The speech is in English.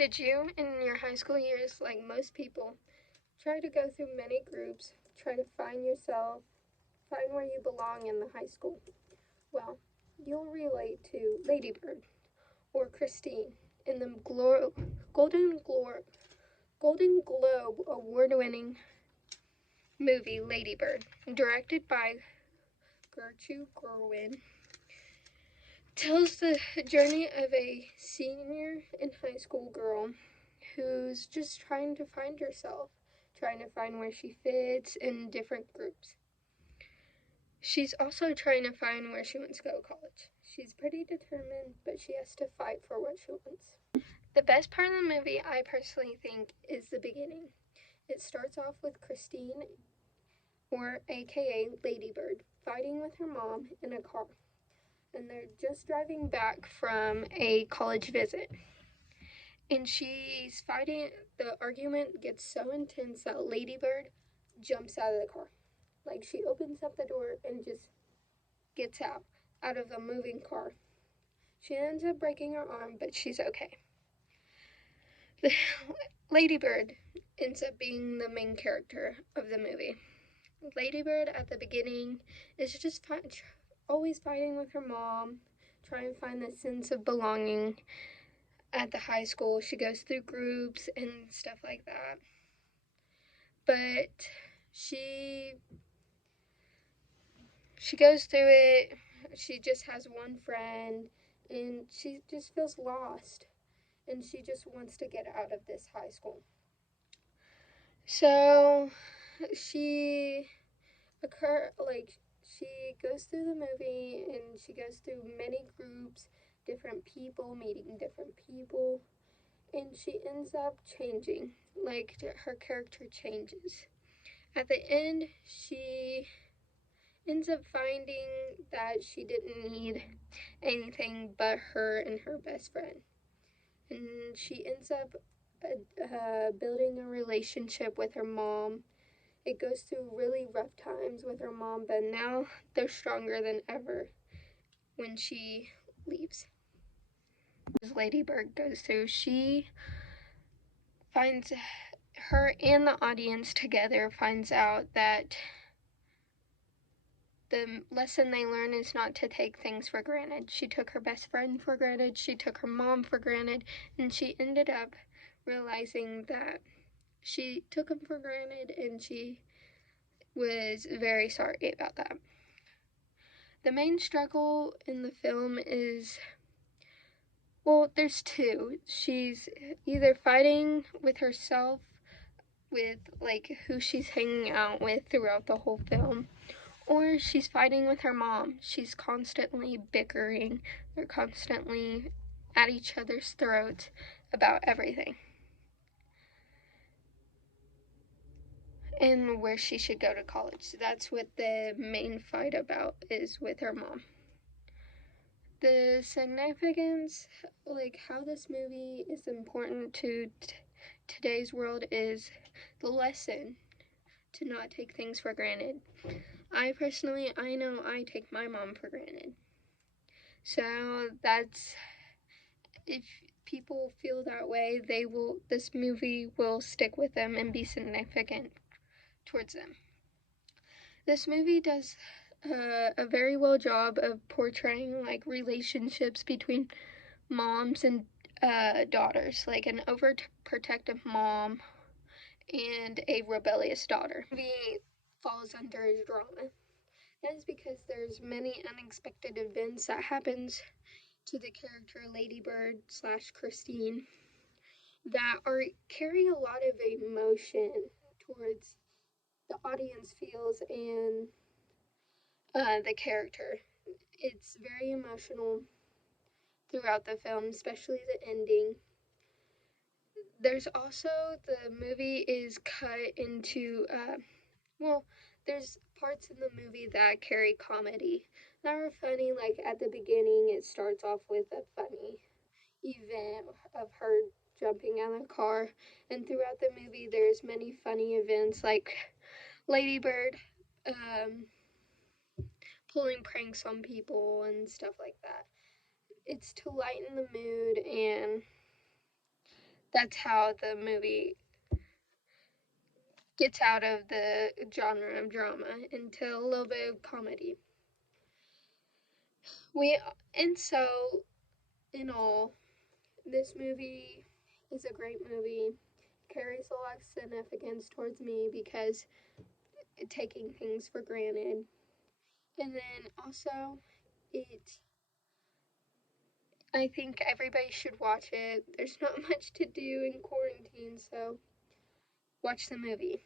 Did you, in your high school years, like most people, try to go through many groups, try to find yourself, find where you belong in the high school? Well, you'll relate to Ladybird or Christine in the Golden Globe award-winning movie Ladybird, directed by Gertrude Gerwin. Tells the journey of a senior in high school girl who's just trying to find herself, trying to find where she fits in different groups. She's also trying to find where she wants to go to college. She's pretty determined, but she has to fight for what she wants. The best part of the movie, I personally think, is the beginning. It starts off with Christine, or aka Ladybird, fighting with her mom in a car. And they're just driving back from a college visit. And she's fighting, the argument gets so intense that Ladybird jumps out of the car. Like, she opens up the door and just gets out of a moving car. She ends up breaking her arm, but she's okay. Ladybird ends up being the main character of the movie. Ladybird at the beginning is just always fighting with her mom, trying to find the sense of belonging at the high school. She goes through groups and stuff like that. But she goes through it. She just has one friend and she just feels lost. And she just wants to get out of this high school. So she goes through the movie and she goes through many groups, different people, meeting different people, and she ends up changing. Like, her character changes. At the end, she ends up finding that she didn't need anything but her and her best friend. And she ends up building a relationship with her mom. It goes through really rough times with her mom, but now they're stronger than ever when she leaves. As Ladybird goes through, she finds her and the audience together finds out that the lesson they learn is not to take things for granted. She took her best friend for granted, she took her mom for granted, and she ended up realizing that she took them for granted and she was very sorry about that. The main struggle in the film is, well, there's two. She's either fighting with herself, with like who she's hanging out with throughout the whole film, or she's fighting with her mom. She's constantly bickering. They're constantly at each other's throats about everything. And where she should go to college. That's what the main fight about is with her mom. The significance, like how this movie is important to today's world, is the lesson to not take things for granted. I know I take my mom for granted. So that's, if people feel that way, this movie will stick with them and be significant towards them. This movie does a very well job of portraying like relationships between moms and daughters, like an overprotective mom and a rebellious daughter. The movie falls under drama. That is because there's many unexpected events that happens to the character Ladybird / Christine that carry a lot of emotion towards the audience feels and the character. It's very emotional throughout the film, especially the ending. There's also, the movie is cut into, there's parts in the movie that carry comedy that are funny. Like at the beginning, it starts off with a funny event of her jumping out of the car, and throughout the movie, there's many funny events like Ladybird pulling pranks on people and stuff like that. It's to lighten the mood, and that's how the movie gets out of the genre of drama into a little bit of comedy. And so in all, this movie is a great movie. Carries a lot of significance towards me because taking things for granted. And then also, I think everybody should watch it. There's not much to do in quarantine, so watch the movie.